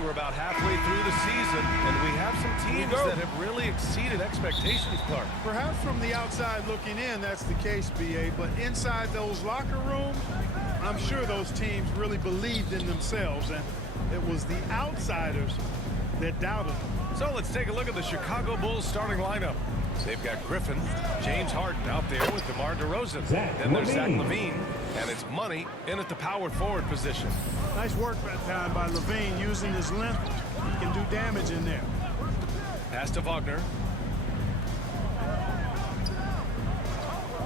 we're about halfway through the season, and we have some teams that have really exceeded expectations, Clark. Perhaps from the outside looking in, that's the case, B.A., but inside those locker rooms, I'm sure those teams really believed in themselves, and it was the outsiders that doubted them. So let's take a look at the Chicago Bulls starting lineup. They've got Griffin, James Harden out there with DeMar DeRozan. Then there's Zach LaVine, and it's Money in at the power forward position. Nice work that time by LaVine using his length. He can do damage in there. Pass to Wagner.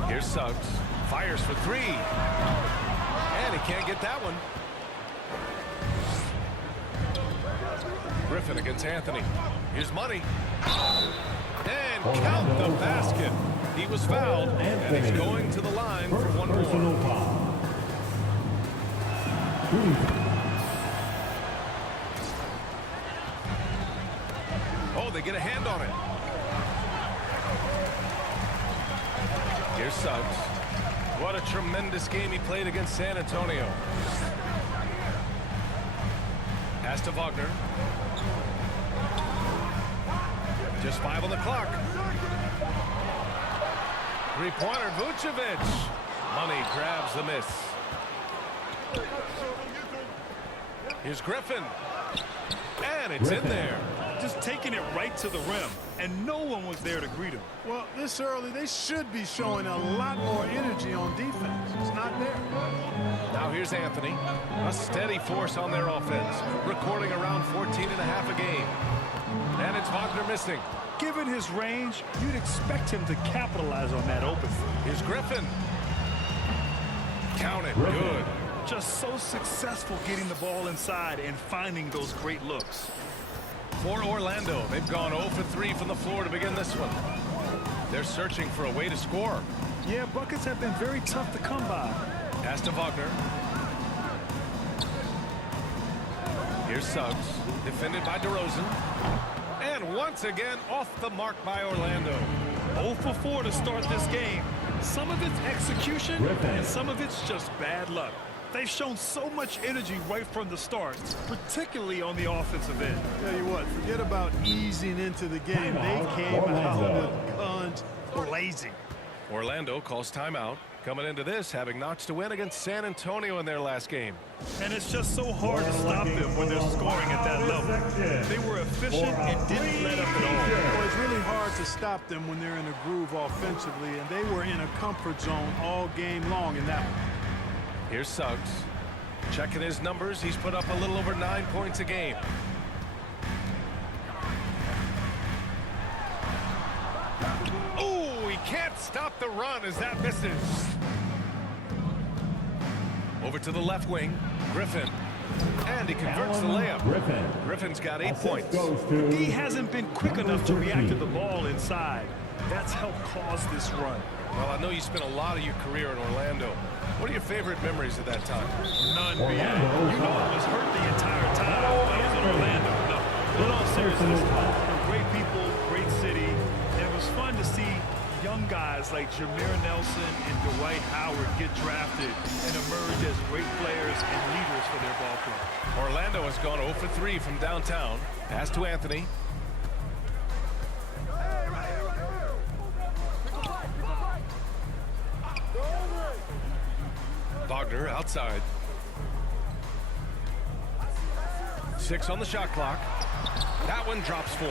Here's Suggs. Fires for three. And he can't get that one. Griffin against Anthony. Here's Money. And count the basket. He was fouled, and he's going to the line for one more. Oh, they get a hand on it. Here's Suggs. What a tremendous game he played against San Antonio. Pass to Wagner. Just 5 on the clock. Three-pointer, Vucevic. Money grabs the miss. Here's Griffin. And it's in there. Just taking it right to the rim, and no one was there to greet him. Well, this early, they should be showing a lot more energy on defense. It's not there. Now here's Anthony. A steady force on their offense, recording around 14 and a half a game. And it's Wagner missing. Given his range, you'd expect him to capitalize on that open. Here's Griffin. Count it. Good. Just so successful getting the ball inside and finding those great looks. For Orlando, they've gone 0 for 3 from the floor to begin this one. They're searching for a way to score. Yeah, buckets have been very tough to come by. Pass to Wagner. Here's Suggs, defended by DeRozan. And once again, off the mark by Orlando. 0 for 4 to start this game. Some of it's execution, and some of it's just bad luck. They've shown so much energy right from the start, particularly on the offensive end. Tell you what, forget about easing into the game. They came out with guns blazing. Orlando calls timeout. Coming into this, having notched a win against San Antonio in their last game. And it's just so hard to stop them when they're scoring at that level. They were efficient and didn't let up at all. Well, it's really hard to stop them when they're in a groove offensively, and they were in a comfort zone all game long in that one. Here's Suggs. Checking his numbers, he's put up a little over 9 points a game. Oh, he can't stop the run as that misses. Over to the left wing, Griffin. And he converts the layup. Griffin's got 8 points. He hasn't been quick enough to react to the ball inside. That's helped cause this run. Well, I know you spent a lot of your career in Orlando. What are your favorite memories of that time? None, BA. You know I was hurt the entire time I was in Orlando. No, in all seriousness, they're great people, great city, and it was fun to see young guys like Jameer Nelson and Dwight Howard get drafted and emerge as great players and leaders for their ball club. Orlando has gone 0 for 3 from downtown. Pass to Anthony. Wagner outside. 6 on the shot clock. That one drops 4.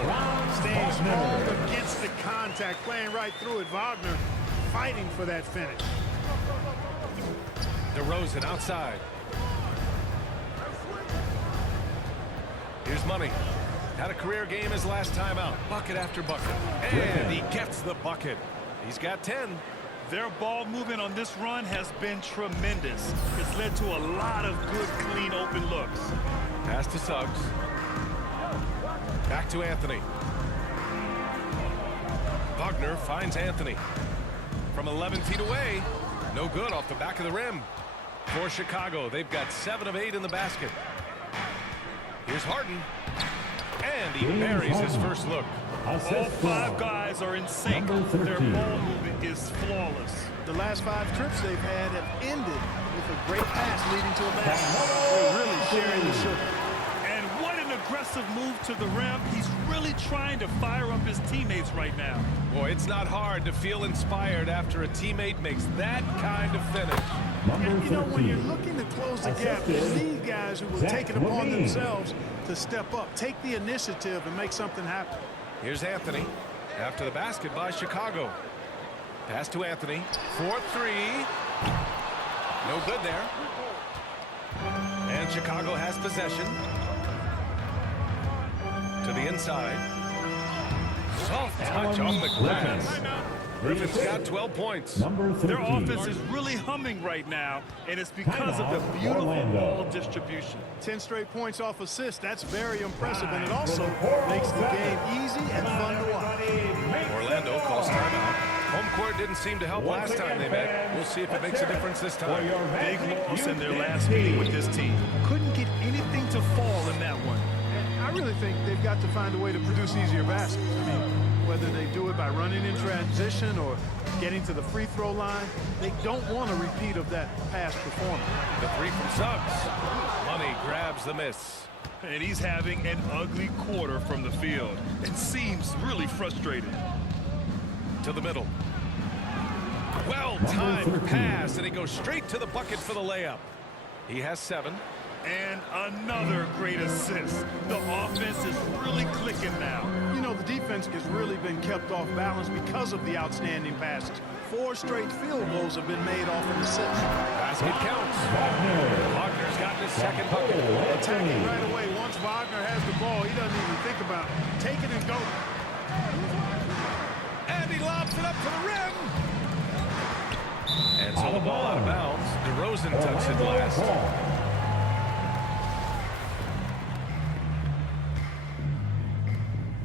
Staying strong against the contact, playing right through it. Wagner fighting for that finish. DeRozan outside. Here's Money. Had a career game his last time out. Bucket after bucket. And he gets the bucket. He's got 10. Their ball movement on this run has been tremendous. It's led to a lot of good, clean, open looks. Pass to Suggs. Back to Anthony. Wagner finds Anthony. From 11 feet away. No good off the back of the rim. For Chicago, they've got 7 of 8 in the basket. Here's Harden. And he buries his first look. All 5 guys are in sync. Their ball movement is flawless. The last 5 trips they've had have ended with a great pass leading to a basket. They're really sharing the sugar. And what an aggressive move to the rim. He's really trying to fire up his teammates right now. Boy, it's not hard to feel inspired after a teammate makes that kind of finish. And, you know, when you're looking to close the gap, you need guys who will take it upon themselves to step up, take the initiative, and make something happen. Here's Anthony after the basket by Chicago. Pass to Anthony. 4-3. No good there. And Chicago has possession. To the inside. Soft touch on the glass. Griffin's got 12 points. Their offense is really humming right now, and it's because of the beautiful ball distribution. 10 straight points off assists. That's very impressive, and it also makes the game easy and fun to watch. Orlando calls timeout. Home court didn't seem to help last time they met. We'll see if it makes a difference this time. Big loss in their last meeting with this team. Couldn't get anything to fall in that one. And I really think they've got to find a way to produce easier baskets. I mean, whether they do it by running in transition or getting to the free throw line, they don't want a repeat of that past performance. The three from Suggs. Money grabs the miss. And he's having an ugly quarter from the field. It seems really frustrated. To the middle. Well-timed pass, and he goes straight to the bucket for the layup. He has 7. And another great assist. The offense is really clicking now. You know, the defense has really been kept off balance because of the outstanding passes. 4 straight field goals have been made off an assist. Basket counts. Wagner's gotten his second bucket. Attacking right away. Once Wagner has the ball, he doesn't even think about it. Take it and go. And he lobs it up to the rim. And so the ball out of bounds. DeRozan touched it last.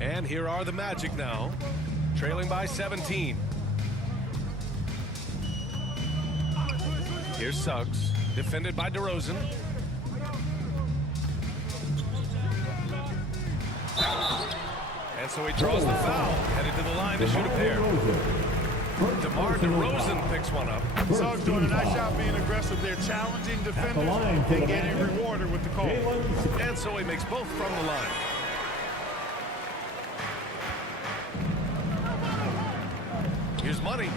And here are the Magic now, trailing by 17. Here's Suggs, defended by DeRozan. And so he draws the foul, headed to the line to shoot a pair. DeMar DeRozan picks one up. Suggs doing a nice job being aggressive there, challenging defenders and getting rewarded with the call. And so he makes both from the line. Here's Money.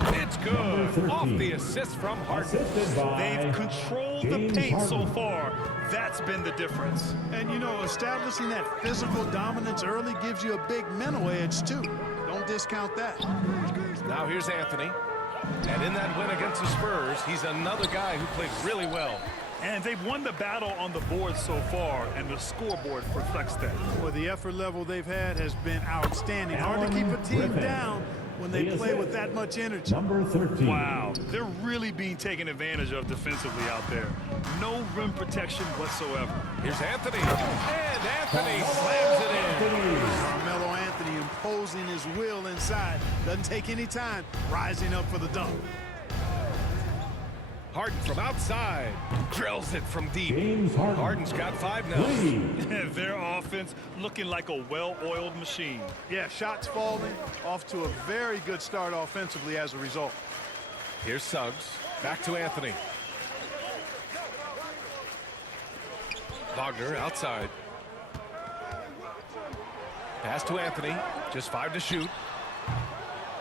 It's good. Off the assist from Harden. They've controlled the paint so far. That's been the difference. And, you know, establishing that physical dominance early gives you a big mental edge, too. Don't discount that. Now here's Anthony. And in that win against the Spurs, he's another guy who played really well. And they've won the battle on the board so far, and the scoreboard reflects that. Well, the effort level they've had has been outstanding. Hard to keep a team down when they play with that much energy. Number 13. Wow, they're really being taken advantage of defensively out there. No rim protection whatsoever. Here's Anthony. And Anthony slams it in. Carmelo Anthony imposing his will inside. Doesn't take any time. Rising up for the dunk. Harden from outside. Drills it from deep. James Harden. Harden's got 5 now. Their offense looking like a well-oiled machine. Yeah, shots falling. Off to a very good start offensively as a result. Here's Suggs. Back to Anthony. Wagner outside. Pass to Anthony. Just 5 to shoot.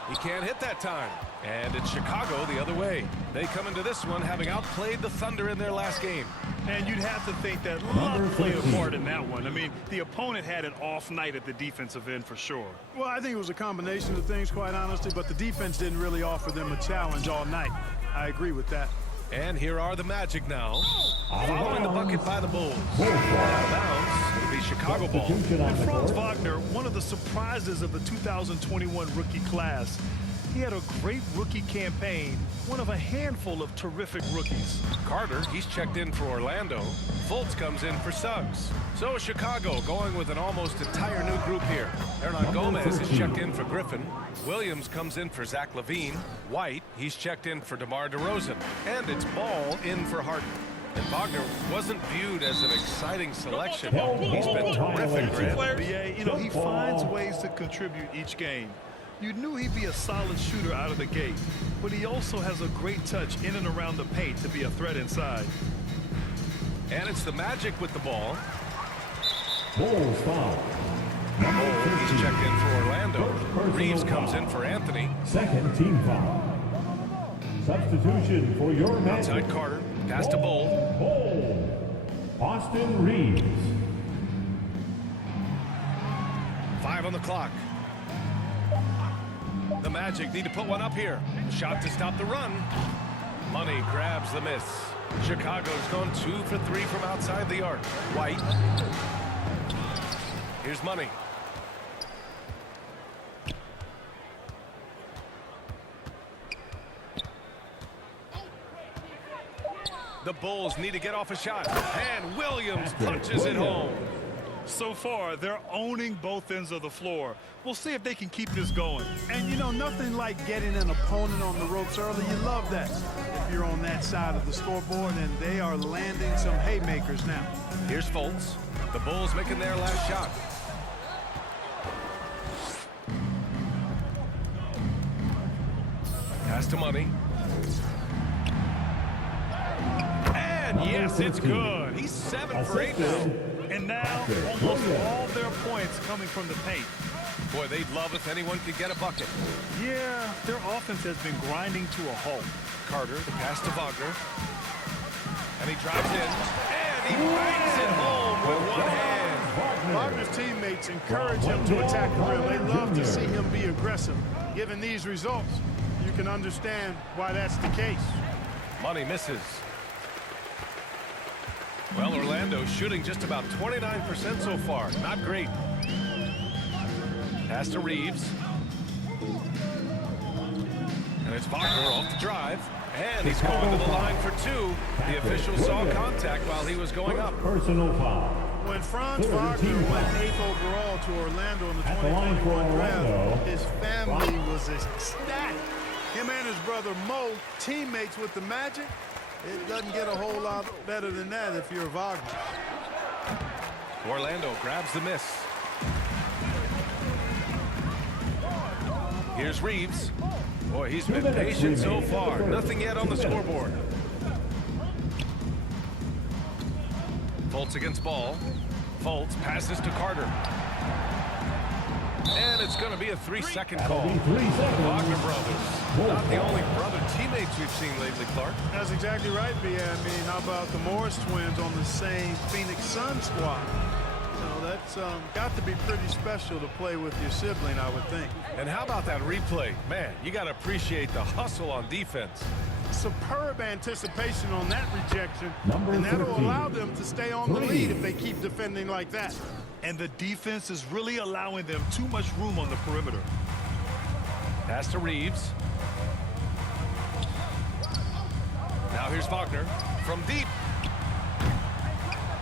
He can't hit that time. And it's Chicago the other way. They come into this one having outplayed the Thunder in their last game. And you'd have to think that luck played a part in that one. I mean, the opponent had an off night at the defensive end for sure. Well, I think it was a combination of things, quite honestly, but the defense didn't really offer them a challenge all night. I agree with that. And here are the Magic now. Following the bucket by the Bulls. Out of bounds. It'll be Chicago ball. And Franz Wagner, one of the surprises of the 2021 rookie class. He had a great rookie campaign, one of a handful of terrific rookies. Carter, he's checked in for Orlando. Fultz comes in for Suggs. So Chicago going with an almost entire new group here. Hernan Gomez is checked in for Griffin. Williams comes in for Zach LaVine. White, he's checked in for DeMar DeRozan. And it's Ball in for Harden. And Wagner wasn't viewed as an exciting selection. He's been terrific, Grant. BA, you know, he finds ways to contribute each game. You knew he'd be a solid shooter out of the gate, but he also has a great touch in and around the paint to be a threat inside. And it's the Magic with the ball. Bulls foul. Number Oh, he's 15. checked in for Orlando. First personal Reeves comes foul. in for Anthony. Second team foul. Substitution for your Magic. Outside Carter. Pass to Bull. Bull. Austin Reeves. 5 on the clock. The Magic need to put one up here. Shot to stop the run. Money grabs the miss. Chicago's gone 2 for 3 from outside the arc. White. Here's Money. The Bulls need to get off a shot. And Williams punches it home. So far, they're owning both ends of the floor. We'll see if they can keep this going. And you know, nothing like getting an opponent on the ropes early. You love that. If you're on that side of the scoreboard, and they are landing some haymakers now. Here's Fultz. The Bulls making their last shot. Pass to Money. And yes, it's good. He's 7 for 8 now. And now, almost all their points coming from the paint. Boy, they'd love if anyone could get a bucket. Yeah, their offense has been grinding to a halt. Carter, the pass to Wagner. And he drives in. And he bangs it home with one hand. Wagner's teammates encourage him to attack the rim. They love to see him be aggressive. Given these results, you can understand why that's the case. Money misses. Well, Orlando's shooting just about 29% so far. Not great. Pass to Reeves. And it's Wagner off the drive. And he's going to the line for 2. The official saw contact while he was going up. Personal foul. When Franz Third Wagner team went foul. 8th overall to Orlando in the At the line for 2021 Orlando. draft, his family was ecstatic. Him and his brother Mo, teammates with the Magic. It doesn't get a whole lot better than that if you're Wagner. Orlando grabs the miss. Here's Reeves. Boy, he's been patient so far. Nothing yet on the scoreboard. Fultz against Ball. Fultz passes to Carter. And it's going to be a 3-second call. 3 seconds. Wagner brothers. Not the only brother teammates we've seen lately, Clark. That's exactly right, B. I mean, how about the Morris twins on the same Phoenix Sun squad? You know, that's got to be pretty special to play with your sibling, I would think. And how about that replay? Man, you got to appreciate the hustle on defense. Superb anticipation on that rejection, Number and that'll 13. allow them to stay on the lead if they keep defending like that. And the defense is really allowing them too much room on the perimeter. Pass to Reeves. Now here's Wagner from deep.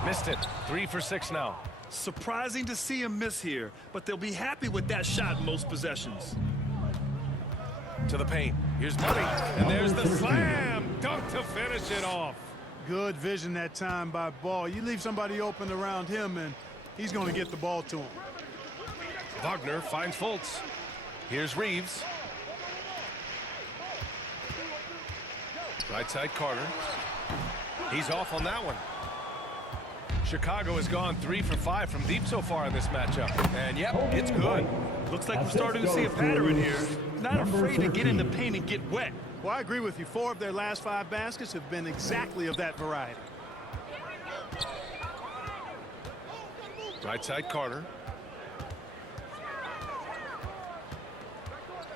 Missed it. 3 for 6 now. Surprising to see him miss here, but they'll be happy with that shot in most possessions. To the paint. Here's Money. And there's the slam dunk to finish it off. Good vision that time by Ball. You leave somebody open around him, and he's going to get the ball to him. Wagner finds Fultz. Here's Reeves. Right side Carter. He's off on that one. Chicago has gone 3 for 5 from deep so far in this matchup. And yep, it's good. Looks like we're starting to see a pattern here. Not afraid to get in the paint and get wet. Well, I agree with you. 4 of their last 5 baskets have been exactly of that variety. Right side Carter.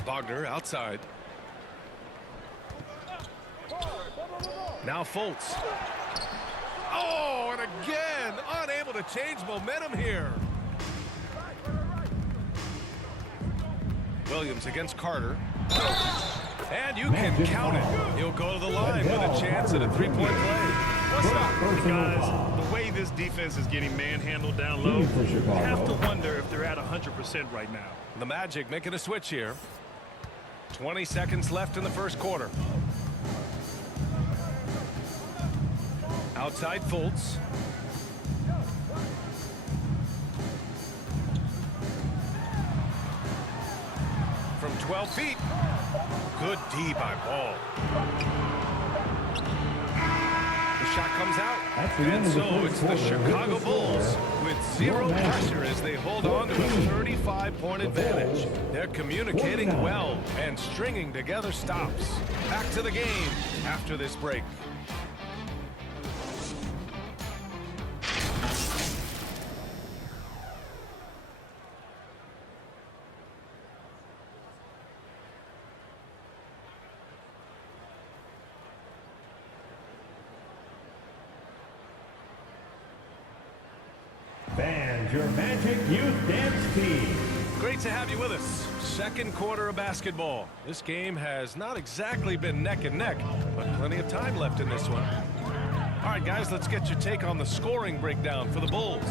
Wagner outside. Now Fultz. Oh, and again, unable to change momentum here. Williams against Carter. And you can count it. He'll go to the line with a chance at a 3-point play. What's up? Guys, the way this defense is getting manhandled down low, you have to wonder if they're at 100% right now. The Magic making a switch here. 20 seconds left in the first quarter. Outside Fultz. From 12 feet. Good D by Ball. The shot comes out. That's the end And of the so first it's the quarter. Chicago Bulls with zero Your match. pressure as they hold on to a 35-point advantage. They're communicating 49. well and stringing together stops. Back to the game after this break. Fans, your Magic Youth Dance Team. Great to have you with us. Second quarter of basketball. This game has not exactly been neck and neck, but plenty of time left in this one. All right, guys, let's get your take on the scoring breakdown for the Bulls.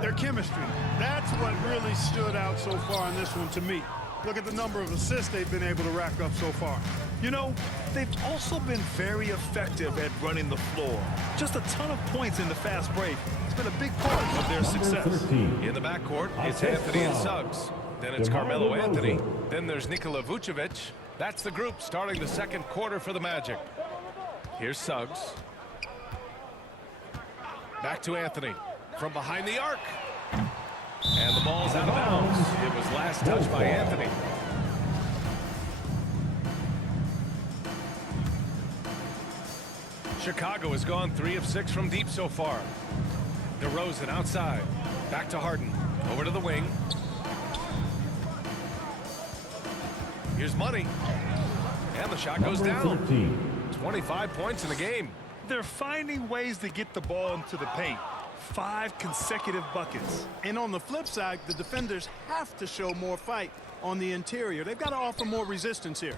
Their chemistry. That's what really stood out so far in this one to me. Look at the number of assists they've been able to rack up so far. You know, they've also been very effective at running the floor. Just a ton of points in the fast break. It's been a big part of their Number success. 13. In the backcourt, it's Assist Anthony and foul. Suggs. Then it's DeMar Carmelo DeRozan. Anthony. Then there's Nikola Vucevic. That's the group starting the second quarter for the Magic. Here's Suggs. Back to Anthony. From behind the arc. And the ball's out of bounds. It was last touched by Anthony. Chicago has gone 3 of 6 from deep so far. DeRozan outside. Back to Harden. Over to the wing. Here's Money. And the shot goes Number down. 13. 25 points in the game. They're finding ways to get the ball into the paint. 5 consecutive buckets. And on the flip side, the defenders have to show more fight on the interior. They've got to offer more resistance here.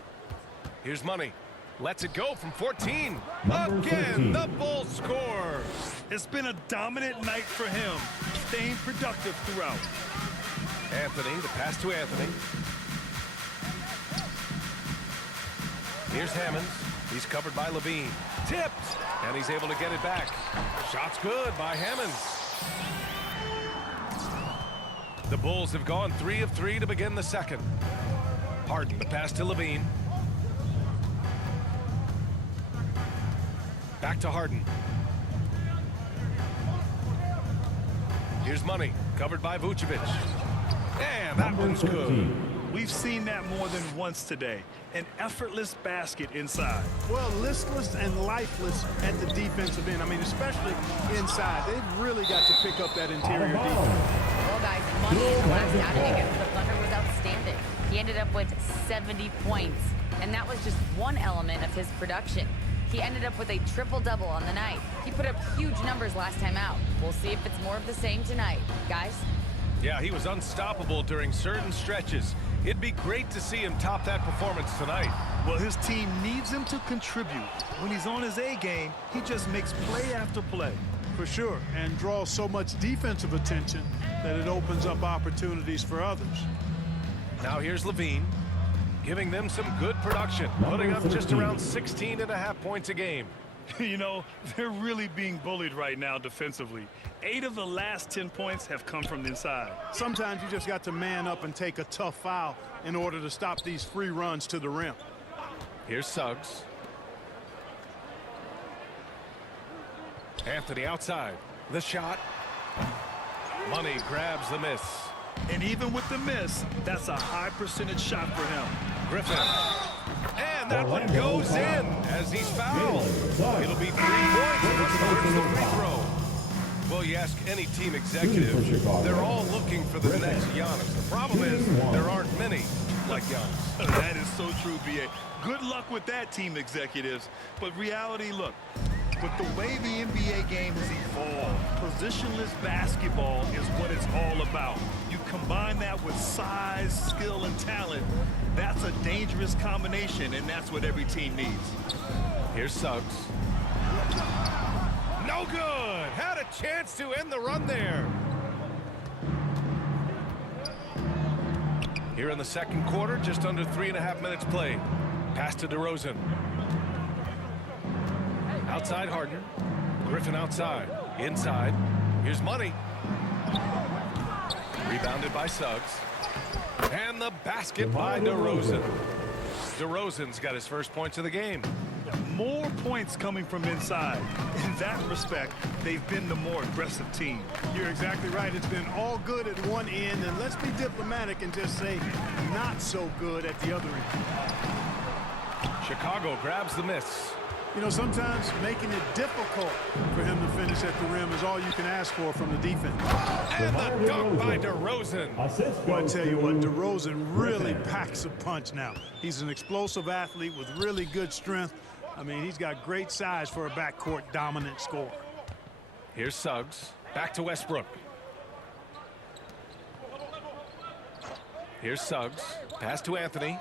Here's Money. Lets it go from 14. Number Again, 13. the Bulls score. It's been a dominant night for him, staying productive throughout. Anthony, the pass to Anthony. Here's Hammonds. He's covered by Levine. Tipped, and he's able to get it back. Shot's good by Hammonds. The Bulls have gone 3 of 3 to begin the second. Harden, the pass to Levine. Back to Harden. Here's Money, covered by Vucevic. And that Number one's good. 13. We've seen that more than once today. An effortless basket inside. Well, listless and lifeless at the defensive end. I mean, especially inside. They've really got to pick up that Out of interior defense. bounds. Well, guys, Money in the last outing against the Thunder was outstanding. He ended up with 70 points, and that was just one element of his production. He ended up with a triple-double on the night. He put up huge numbers last time out. We'll see if it's more of the same tonight. Guys? Yeah, he was unstoppable during certain stretches. It'd be great to see him top that performance tonight. Well, his team needs him to contribute. When he's on his A game, he just makes play after play. For sure, and draws so much defensive attention that it opens up opportunities for others. Now here's Levine, giving them some good production, putting up just 13. around 16.5 points a game. You know, they're really being bullied right now defensively. 8 of the last 10 points have come from the inside. Sometimes you just got to man up and take a tough foul in order to stop these free runs to the rim. Here's Suggs. Anthony outside. The shot. Money grabs the miss. And even with the miss, that's a high percentage shot for him. Griffin. And that one goes in as he's fouled. It'll be 3 points unless he wins the free throw. Well, you ask any team executive, they're all looking for the next Giannis. The problem is there aren't many like Giannis. That is so true, B.A. Good luck with that, team executives. But reality, look, with the way the NBA game has evolved, positionless basketball is what it's all about. You combine that with size, skill, and talent, that's a dangerous combination, and that's what every team needs. Here's Suggs. No good. Had a chance to end the run there. Here in the second quarter, just under 3.5 minutes played. Pass to DeRozan. Outside Harden. Griffin outside. Inside. Here's Money. Rebounded by Suggs. And the basket by DeRozan. DeRozan's got his first points of the game. more points coming from inside. In that respect, they've been the more aggressive team. You're exactly right. It's been all good at one end, and let's be diplomatic and just say not so good at the other end. Chicago grabs the miss. You know, sometimes making it difficult for him to finish at the rim is all you can ask for from the defense. And the dunk by DeRozan. Assist Well, I goes tell you to what, DeRozan really Griffin. packs a punch now. He's an explosive athlete with really good strength. I mean, he's got great size for a backcourt dominant scorer. Here's Suggs. Back to Westbrook. Here's Suggs. Pass to Anthony.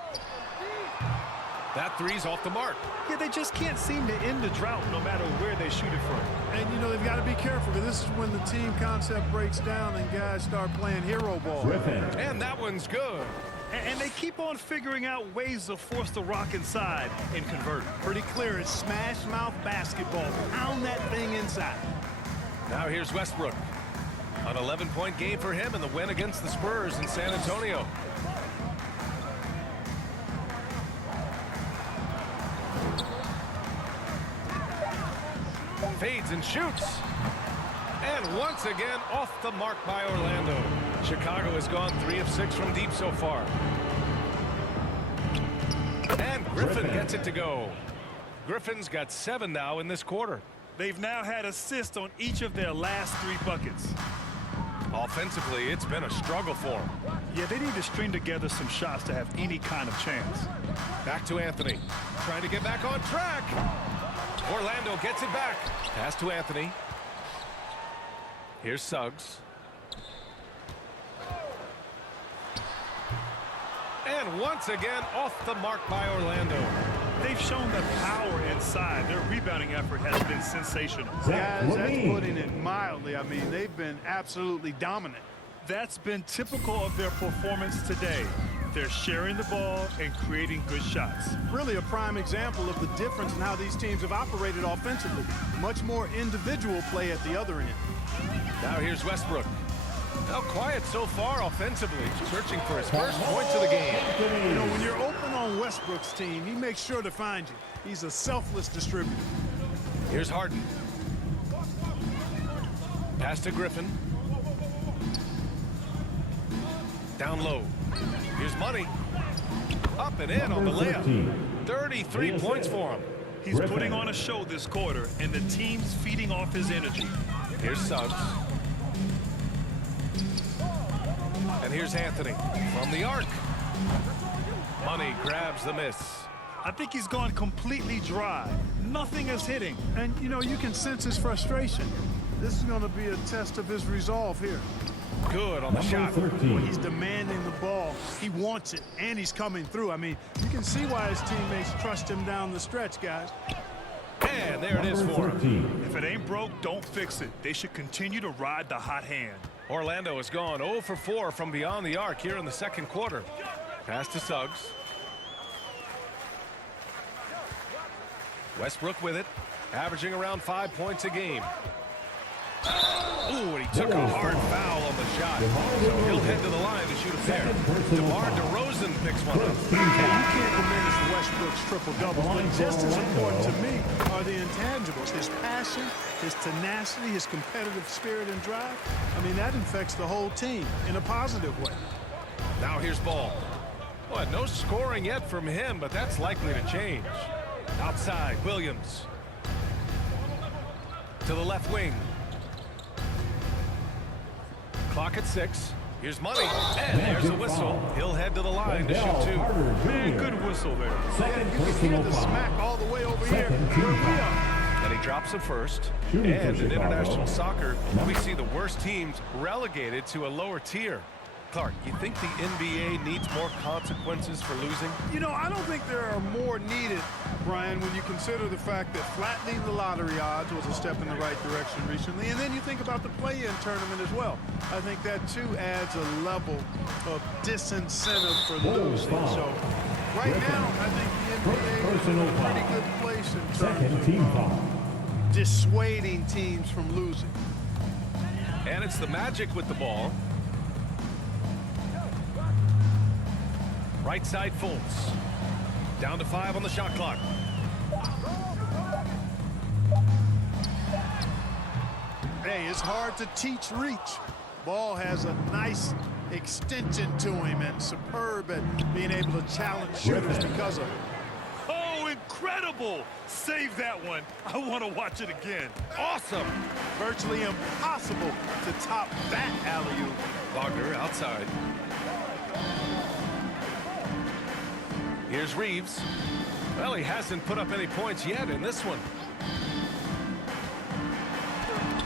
That three's off the mark. Yeah, they just can't seem to end the drought no matter where they shoot it from. And, you know, they've got to be careful because this is when the team concept breaks down and guys start playing hero ball. Griffin. And that one's good. And they keep on figuring out ways to force the rock inside and convert. Pretty clear. It's smash mouth basketball. Pound that thing inside. Now here's Westbrook. An 11-point game for him in the win against the Spurs in San Antonio. Fades and shoots. And once again off the mark by Orlando. Chicago has gone 3 of 6 from deep so far. And Griffin gets it to go. Griffin's got 7 now in this quarter. They've now had assists on each of their last 3 buckets. Offensively, it's been a struggle for him. Yeah, they need to string together some shots to have any kind of chance. Back to Anthony. Trying to get back on track. Orlando gets it back. Pass to Anthony. Here's Suggs. And once again, off the mark by Orlando. They've shown the power inside. Their rebounding effort has been sensational. Zach Guys, that's Levine. putting it mildly. I mean, they've been absolutely dominant. That's been typical of their performance today. They're sharing the ball and creating good shots. Really a prime example of the difference in how these teams have operated offensively. Much more individual play at the other end. Now here's Westbrook. Now quiet so far offensively, searching for his first points of the game. You know, when you're open on Westbrook's team, he makes sure to find you. He's a selfless distributor. Here's Harden. Pass to Griffin. Down low. Here's Money. Up and in on the layup. 33 points for him. He's Griffin. putting on a show this quarter, and the team's feeding off his energy. Here's Suggs. And here's Anthony from the arc. Money grabs the miss. I think he's gone completely dry. Nothing is hitting. And, you know, you can sense his frustration. This is going to be a test of his resolve here. Good on the shot. Number 13. He's demanding the ball. He wants it, and he's coming through. I mean, you can see why his teammates trust him down the stretch, guys. And there it is Number for him. 13. If it ain't broke, don't fix it. They should continue to ride the hot hand. Orlando has gone 0 for 4 from beyond the arc here in the second quarter. Pass to Suggs. Westbrook with it, averaging around 5 points a game. Ooh, and he took a hard foul on the shot. So he'll head to the line to shoot a pair. DeMar DeRozan picks one up. You can't diminish Westbrook's triple-doubles, but just as important to me are the intangibles. His passion, his tenacity, his competitive spirit and drive. I mean, that infects the whole team in a positive way. Now here's Ball. Well, no scoring yet from him, but that's likely to change. Outside, Williams. To the left wing. Clock at 6. Here's Money. And there's a whistle. He'll head to the line to shoot 2. Man, good whistle there. Second You can hear personal the foul. smack all the way over here Second where team we foul. are. And he drops a first. Shooting for And in Chicago. international soccer, we see the worst teams relegated to a lower tier. Clark, you think the NBA needs more consequences for losing? You know, I don't think there are more needed, Brian, when you consider the fact that flattening the lottery odds was a step in the right direction recently. And then you think about the play-in tournament as well. I think that, too, adds a level of disincentive for losing. So right now, I think the NBA is in a pretty good place in Second terms team of foul. dissuading teams from losing. And it's the Magic with the ball. Right side Fultz. Down to 5 on the shot clock. Hey, it's hard to teach reach. Ball has a nice extension to him and superb at being able to challenge shooters because of it. Oh, incredible. Save that one. I want to watch it again. Awesome. Virtually impossible to top that alley-oop. Wagner outside. Here's Reeves. Well, he hasn't put up any points yet in this one.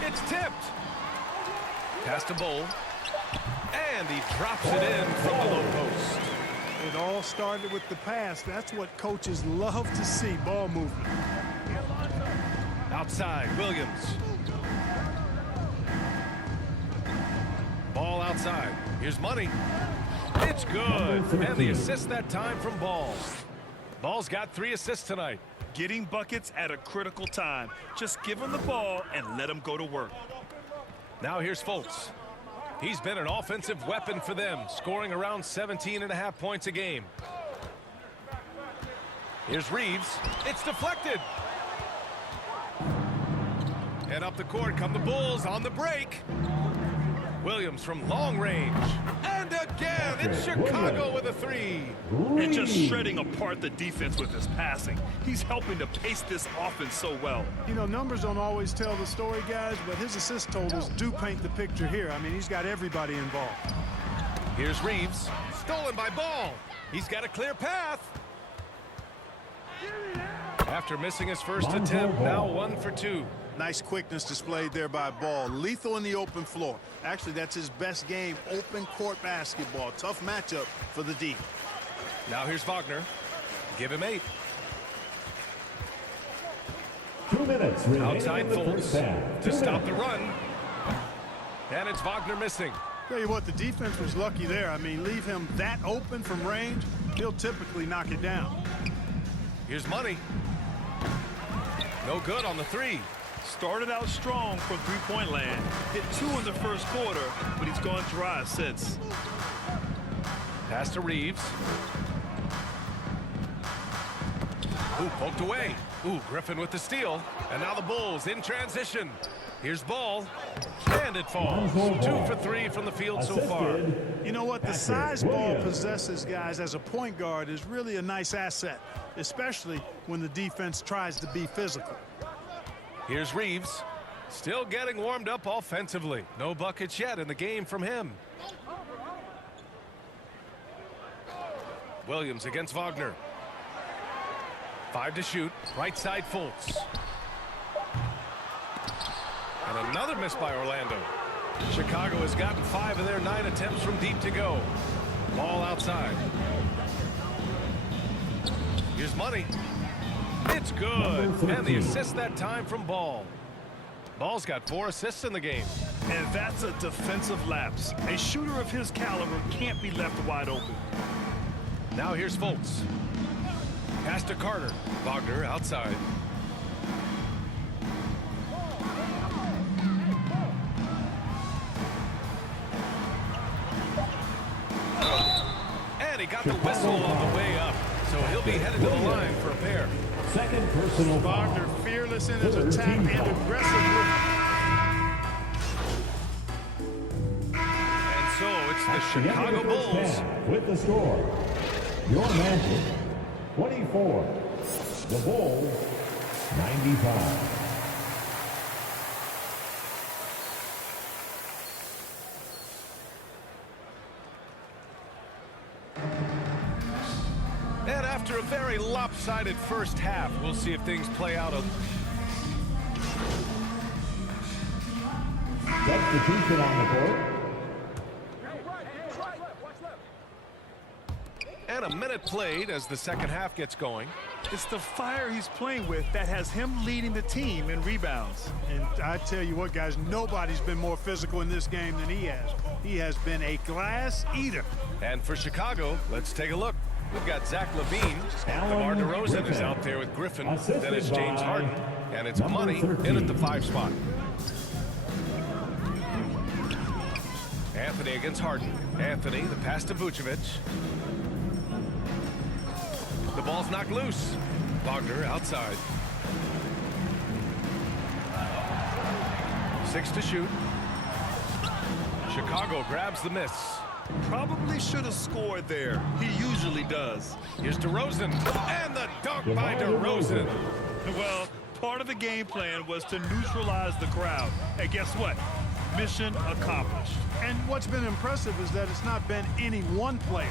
It's tipped. Pass to Bowl. And he drops it in from the low post. It all started with the pass. That's what coaches love to see, ball movement. Outside, Williams. Ball outside. Here's Money. It's good. And the assist that time from Ball. Ball's got 3 assists tonight. Getting buckets at a critical time. Just give him the ball and let him go to work. Now here's Fultz. He's been an offensive weapon for them, scoring around 17.5 points a game. Here's Reeves. It's deflected. And up the court come the Bulls on the break. Williams from long range. And again, it's Chicago with a 3. And just shredding apart the defense with his passing. He's helping to pace this offense so well. You know, numbers don't always tell the story, guys, but his assist totals do paint the picture here. I mean, he's got everybody involved. Here's Reeves. Stolen by Ball. He's got a clear path. After missing his first attempt, now 1 for 2. Nice quickness displayed there by Ball. Lethal in the open floor. Actually, that's his best game, open court basketball. Tough matchup for the D. Now here's Wagner. Give him 8. 2 minutes remaining Outside in the Fultz first half. to 2 stop the minutes. run. And it's Wagner missing. Tell you what, the defense was lucky there. I mean, leave him that open from range, he'll typically knock it down. Here's Money. No good on the 3. Started out strong from three-point land. Hit 2 in the first quarter, but he's gone dry since. Pass to Reeves. Ooh, poked away. Ooh, Griffin with the steal. And now the Bulls in transition. Here's Ball. And it falls. 2 for 3 from the field so far. You know what? The size Ball possesses, guys, as a point guard is really a nice asset, especially when the defense tries to be physical. Here's Reeves. Still getting warmed up offensively. No buckets yet in the game from him. Williams against Wagner. 5 to shoot. Right side Fultz. And another miss by Orlando. Chicago has gotten 5 of their 9 attempts from deep to go. Ball outside. Here's Money. It's good. And the assist that time from Ball. Ball's got 4 assists in the game. And that's a defensive lapse. A shooter of his caliber can't be left wide open. Now here's Fultz. Pass to Carter. Wagner outside. And he got the whistle on the way up. So he'll be headed to the line for a pair. Second personal foul. Wagner fearless in his attack and aggressive. And so it's the The end of Chicago the first Bulls. half with the score. Your Magic 24. The Bulls 95. And after a very lopsided first half, we'll see if things play out. Substitution on the court. And a minute played as the second half gets going. It's the fire he's playing with that has him leading the team in rebounds. And I tell you what, guys, nobody's been more physical in this game than he has. He has been a glass eater. And for Chicago, let's take a look. We've got Zach LaVine. DeMar DeRozan is out there with Griffin. Then it's James Harden. And it's Money in at the 5 spot. Anthony against Harden. Anthony, the pass to Vucevic. The ball's knocked loose. Wagner outside. 6 to shoot. Chicago grabs the miss. Probably should have scored there. He usually does. Here's DeRozan, and the dunk by DeRozan. Well, part of the game plan was to neutralize the crowd. And guess what? Mission accomplished. And what's been impressive is that it's not been any one player.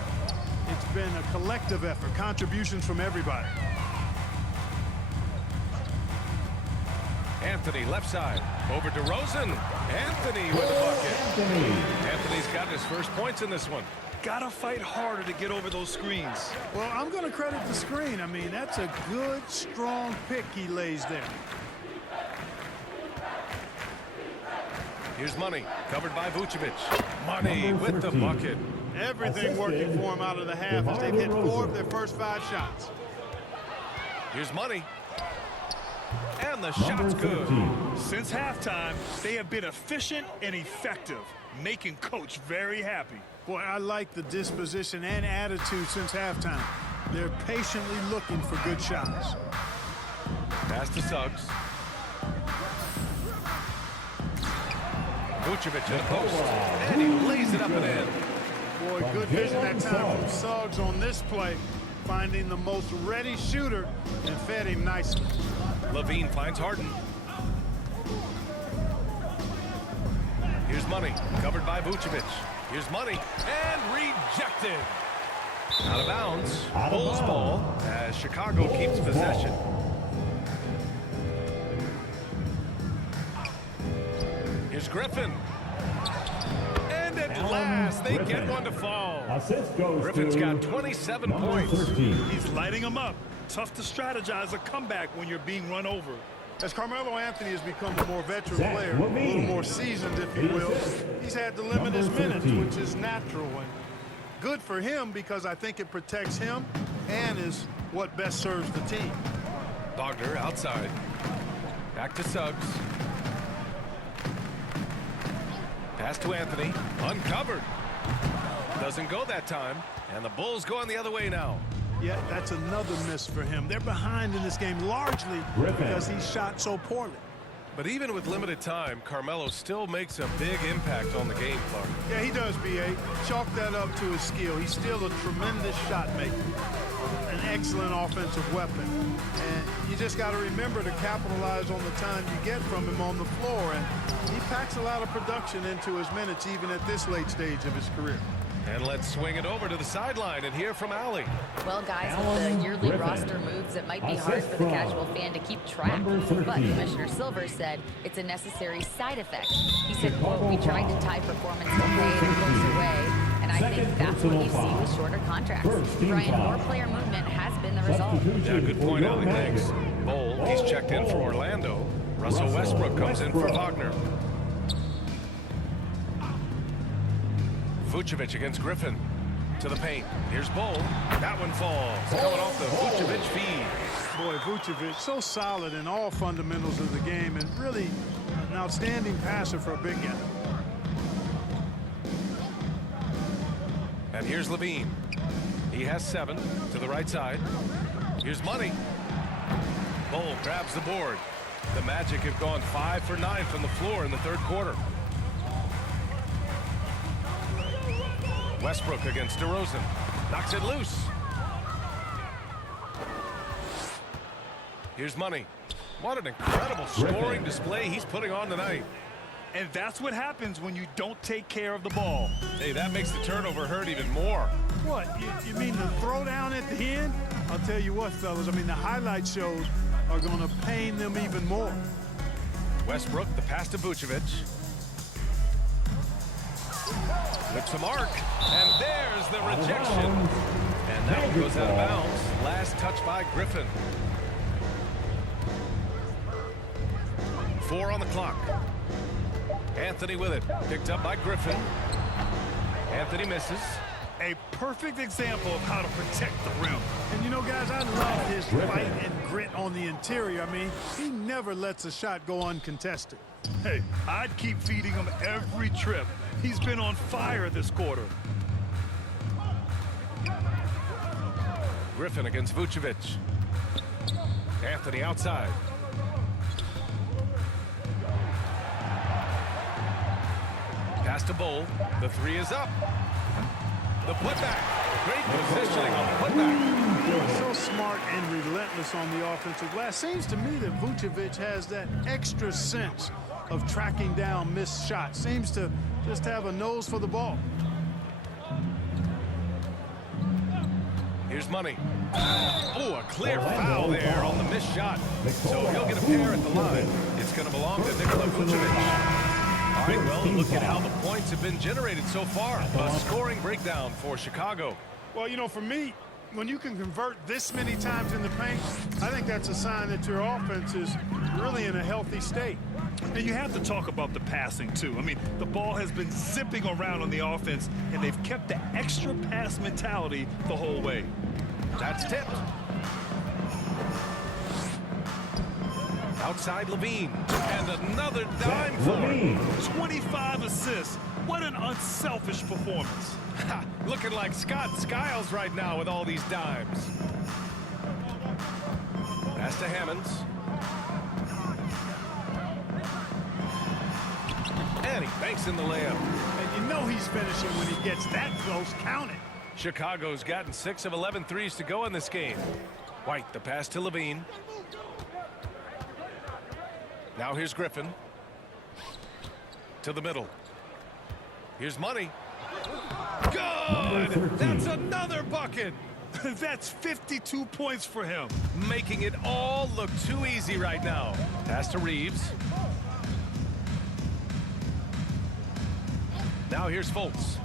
It's been a collective effort, contributions from everybody. Anthony left side, over DeRozan. Anthony with the bucket. Anthony's got his first points in this one. Gotta fight harder to get over those screens. Well, I'm going to credit the screen. I mean, that's a good, strong pick he lays there. Here's Money, covered by Vucevic. Money with the bucket. Everything working for him out of the half as they've hit 4 of their first 5 shots. Here's Money. And the shot's good. Since halftime, they have been efficient and effective, making Coach very happy. Boy, I like the disposition and attitude since halftime. They're patiently looking for good shots. Pass to Suggs. Vucevic in the post. And he lays it up and in. Boy, good vision that time from Suggs on this play, finding the most ready shooter and fed him nicely. Levine finds Harden. Here's Money, covered by Vucevic. Here's Money, and rejected. Out of bounds. Bulls ball as Chicago keeps possession. Here's Griffin. And at last, they get one to fall. Assist goes Griffin's to got 27 number points. 13. He's lighting them up. Tough to strategize a comeback when you're being run over. As Carmelo Anthony has become a more veteran Zach player, LaVine. a little more seasoned, if you will, he's had to limit his Number minutes, 15. which is natural. And good for him because I think it protects him and is what best serves the team. Wagner outside. Back to Suggs. Pass to Anthony. Uncovered. Doesn't go that time. And the Bulls going the other way now. Yeah, that's another miss for him. They're behind in this game largely Griffin. because he shot so poorly. But even with limited time, Carmelo still makes a big impact on the game, Clark. Yeah, he does, B.A. Chalk that up to his skill. He's still a tremendous shot maker, an excellent offensive weapon. And you just got to remember to capitalize on the time you get from him on the floor. And he packs a lot of production into his minutes even at this late stage of his career. And let's swing it over to the sideline and hear from Allie. Well, guys, Alan with the yearly Griffin. roster moves, it might be Assist hard for the from casual fan to keep track. number But 13. Commissioner Silver said it's a necessary side effect. He said, quote, "We tried to tie performance to pay and it looks away." And I think Second that's what you personal see foul. with shorter contracts. First team Brian, foul. more player movement has been the result. Yeah, good for point, your Allie. Thanks. Magic. Bowl, he's checked in for Orlando. Russell Westbrook comes in for Wagner. Vucevic against Griffin. To the paint. Here's Bowl. That one falls. Going off the Vucevic feed. Boy, Vucevic, so solid in all fundamentals of the game and really an outstanding passer for a big guy. And here's Levine. He has 7 to the right side. Here's Money. Bowl grabs the board. The Magic have gone 5 for 9 from the floor in the third quarter. Westbrook against DeRozan. Knocks it loose. Here's Money. What an incredible scoring display he's putting on tonight. And that's what happens when you don't take care of the ball. Hey, that makes the turnover hurt even more. What, you mean the throwdown at the end? I'll tell you what, fellas, I mean, the highlight shows are going to pain them even more. Westbrook, the pass to Vucevic. Looks the mark, and there's the rejection. And that one goes out of bounds. Last touch by Griffin. 4 on the clock. Anthony with it, picked up by Griffin. Anthony misses. A perfect example of how to protect the rim. And you know, guys, I love his fight and grit on the interior. I mean, he never lets a shot go uncontested. Hey, I'd keep feeding him every trip. He's been on fire this quarter. Griffin against Vucevic. Anthony outside. Pass to Bull. The three is up. The putback. Great positioning on the putback. So smart and relentless on the offensive glass. Seems to me that Vucevic has that extra sense of tracking down missed shots. Seems to just have a nose for the ball. Here's Money. Oh, a clear foul there on the missed shot. So he'll get a pair at the line. It's going to belong to Nikola Vucevic. All right, well, look at how the points have been generated so far. A scoring breakdown for Chicago. Well, you know, for me, when you can convert this many times in the paint, I think that's a sign that your offense is really in a healthy state. And you have to talk about the passing, too. I mean, the ball has been zipping around on the offense, and they've kept the extra pass mentality the whole way. That's tipped. Outside Levine. And another dime for him. 25 assists. What an unselfish performance. Looking like Scott Skiles right now with all these dimes. Pass to Hammonds. And he banks in the layup. And you know he's finishing when he gets that close. Count it. Chicago's gotten 6 of 11 threes to go in this game. White, the pass to Levine. Now here's Griffin. To the middle. Here's Money. Good! That's another bucket! That's 52 points for him. Making it all look too easy right now. Pass to Reeves. Now here's Fultz.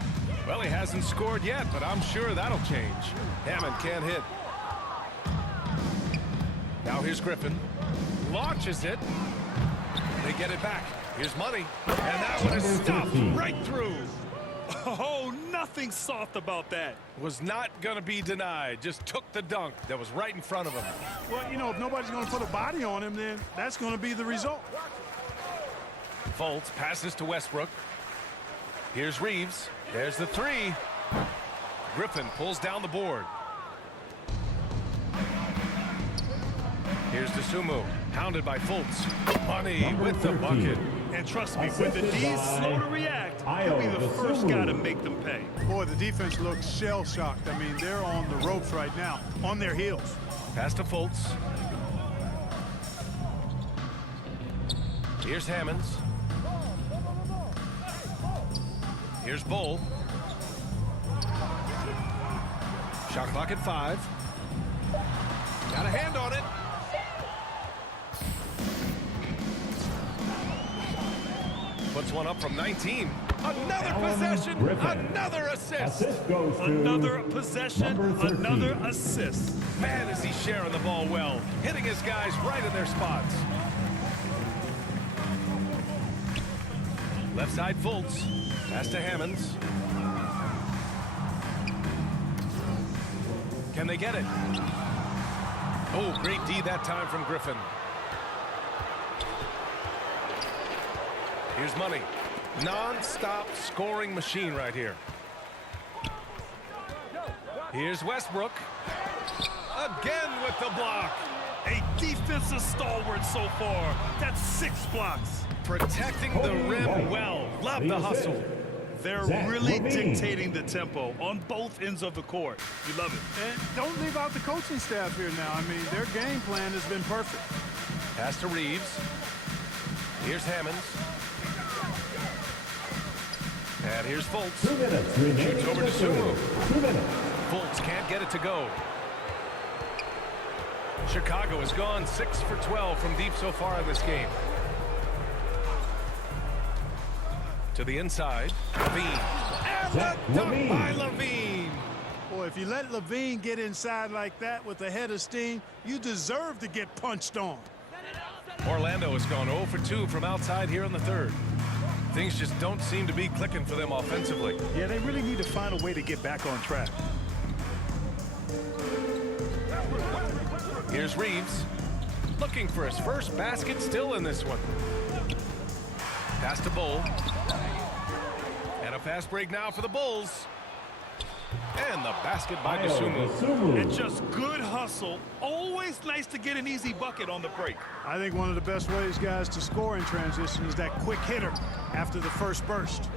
Well, he hasn't scored yet, but I'm sure that'll change. Hammond can't hit. Now here's Griffin. Launches it. They get it back. Here's Money. And that one is stopped right through. Oh, nothing soft about that. Was not going to be denied. Just took the dunk that was right in front of him. Well, you know, if nobody's going to put a body on him, then that's going to be the result. Fultz passes to Westbrook. Here's Reeves. There's the three. Griffin pulls down the board. Here's Dosunmu, hounded by Fultz. Money with the bucket. And trust me, when the D's slow to react, he'll be the first guy to make them pay. Boy, the defense looks shell-shocked. I mean, they're on the ropes right now, on their heels. Pass to Fultz. Here's Hammonds. Here's Bull. Shot clock at 5. Got a hand on it. Puts one up from 19. Another possession. Griffin. Another assist. Assist goes to Another possession, number 13. another assist. Man, is he sharing the ball well. Hitting his guys right in their spots. Left side Fultz. Pass to Hammonds. Can they get it? Oh, great D that time from Griffin. Here's Money. Non-stop scoring machine right here. Here's Westbrook. Again with the block. A defensive stalwart so far. That's 6 blocks. Protecting the rim well. Love the hustle. They're Zach really Levine. dictating the tempo on both ends of the court. You love it. And don't leave out the coaching staff here now. I mean, their game plan has been perfect. Pass to Reeves. Here's Hammonds. And here's Fultz. 2 minutes remaining. Shoots over in the to Sumo. third. 2 minutes. Fultz can't get it to go. Chicago has gone 6 for 12 from deep so far in this game. To the inside. Levine. And the Zach dunk Levine. by Levine. Boy, if you let Levine get inside like that with a head of steam, you deserve to get punched on. Orlando has gone 0 for 2 from outside here in the third. Things just don't seem to be clicking for them offensively. Yeah, they really need to find a way to get back on track. Here's Reeves. Looking for his first basket still in this one. Pass to Bull. And a fast break now for the Bulls. And the basket by Ayo Dosunmu. Dosunmu. And just good hustle. Always nice to get an easy bucket on the break. I think one of the best ways, guys, to score in transition is that quick hitter after the first burst.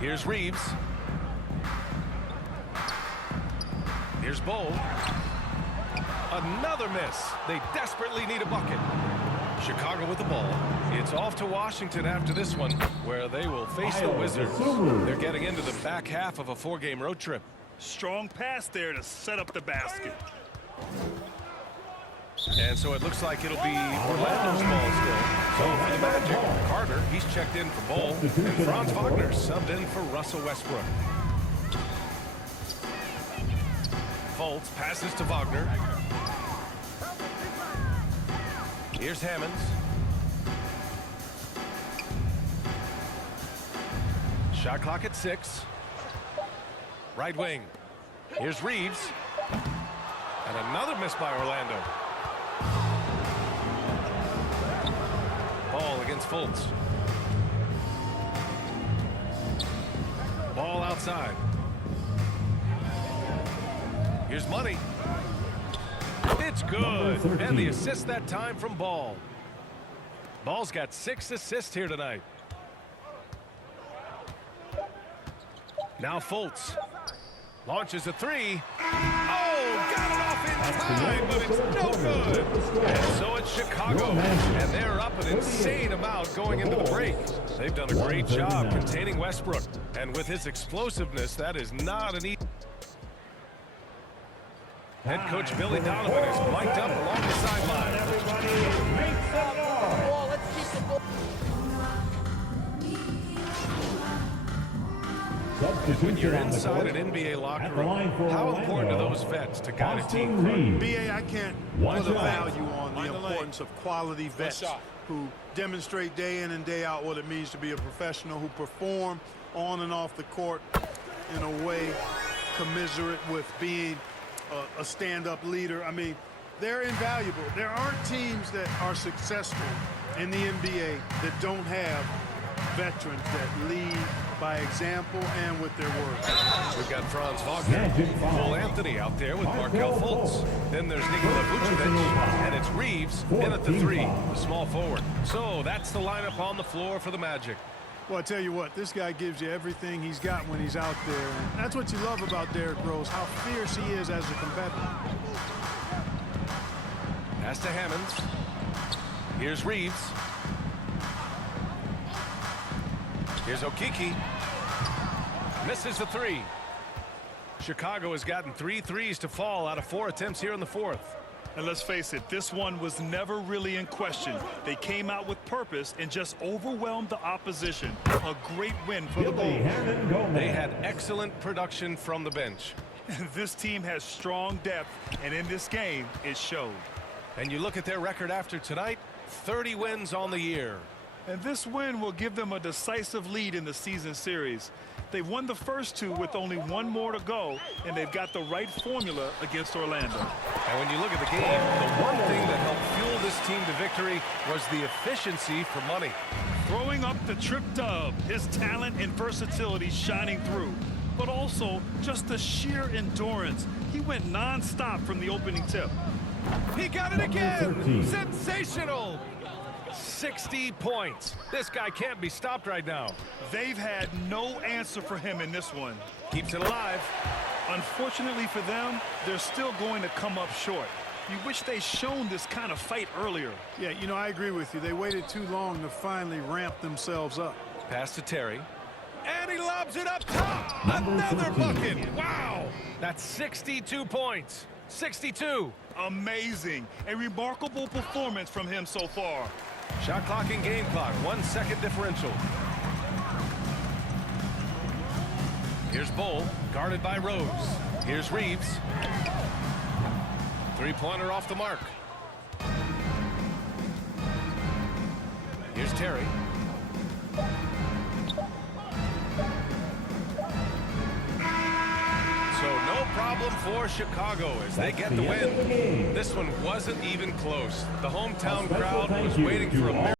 Here's Reeves. Here's Bowl. Another miss. They desperately need a bucket. Chicago with the ball. It's off to Washington after this one, where they will face the Ayo Wizards. Dosunmu. They're getting into the back half of a 4-game road trip. Strong pass there to set up the basket. And so it looks like it'll be Orlando's ball still. So for the Magic, Carter, he's checked in for Bol, and Franz Wagner subbed in for Russell Westbrook. Fultz passes to Wagner. Here's Hammonds. Shot clock at 6. Right wing. Here's Reeves. And another miss by Orlando. Ball against Fultz. Ball outside. Here's Money. It's good. And the assist that time from Ball. Ball's got 6 assists here tonight. Now Fultz. Launches a 3. Oh, got it off in time, but it's no good. And so it's Chicago, and they're up an insane amount going into the break. They've done a great job containing Westbrook, and with his explosiveness, that is not an easy. Head coach Billy Donovan is mic'd up along the sideline. Everybody make some noise. Let's keep the ball. When you're inside an NBA locker room, how important are those vets to guide a team? BA, I can't put a value on the importance of quality vets who demonstrate day in and day out what it means to be a professional, who perform on and off the court in a way commiserate with being a stand-up leader. I mean, they're invaluable. There aren't teams that are successful in the NBA that don't have veterans that lead by example and with their words. We've got Franz Wagner, Cole Anthony out there with Markelle Fultz. Then there's Nikola Vucevic, and it's Reeves in at the 3, the small forward. So that's the lineup on the floor for the Magic. Well, I tell you what, this guy gives you everything he's got when he's out there. And that's what you love about Derrick Rose, how fierce he is as a competitor. Pass to Hammonds. Here's Reeves. Here's Okeke. Misses the 3. Chicago has gotten 3 threes to fall out of 4 attempts here in the 4th. And let's face it, this one was never really in question. They came out with purpose and just overwhelmed the opposition. A great win for the Bulls. They had excellent production from the bench. This team has strong depth, and in this game, it showed. And you look at their record after tonight, 30 wins on the year. And this win will give them a decisive lead in the season series. They've won the first 2 with only 1 more to go, and they've got the right formula against Orlando. And when you look at the game, the one thing that helped fuel this team to victory was the efficiency for Money. Throwing up the trip dub, his talent and versatility shining through, but also just the sheer endurance. He went non-stop from the opening tip. He got it again! Sensational! 60 points. This guy can't be stopped right now. They've had no answer for him in this one. Keeps it alive. Unfortunately for them, they're still going to come up short. You wish they'd shown this kind of fight earlier. Yeah, you know, I agree with you. They waited too long to finally ramp themselves up. Pass to Terry. And he lobs it up top. Another bucket. Wow. That's 62 points. 62. Amazing. A remarkable performance from him so far. Shot clock and game clock. 1 second differential. Here's Bol, guarded by Rose. Here's Reeves. 3-pointer off the mark. Here's Terry. So no problem for Chicago as they get the win. This one wasn't even close. The hometown crowd was waiting for a miracle.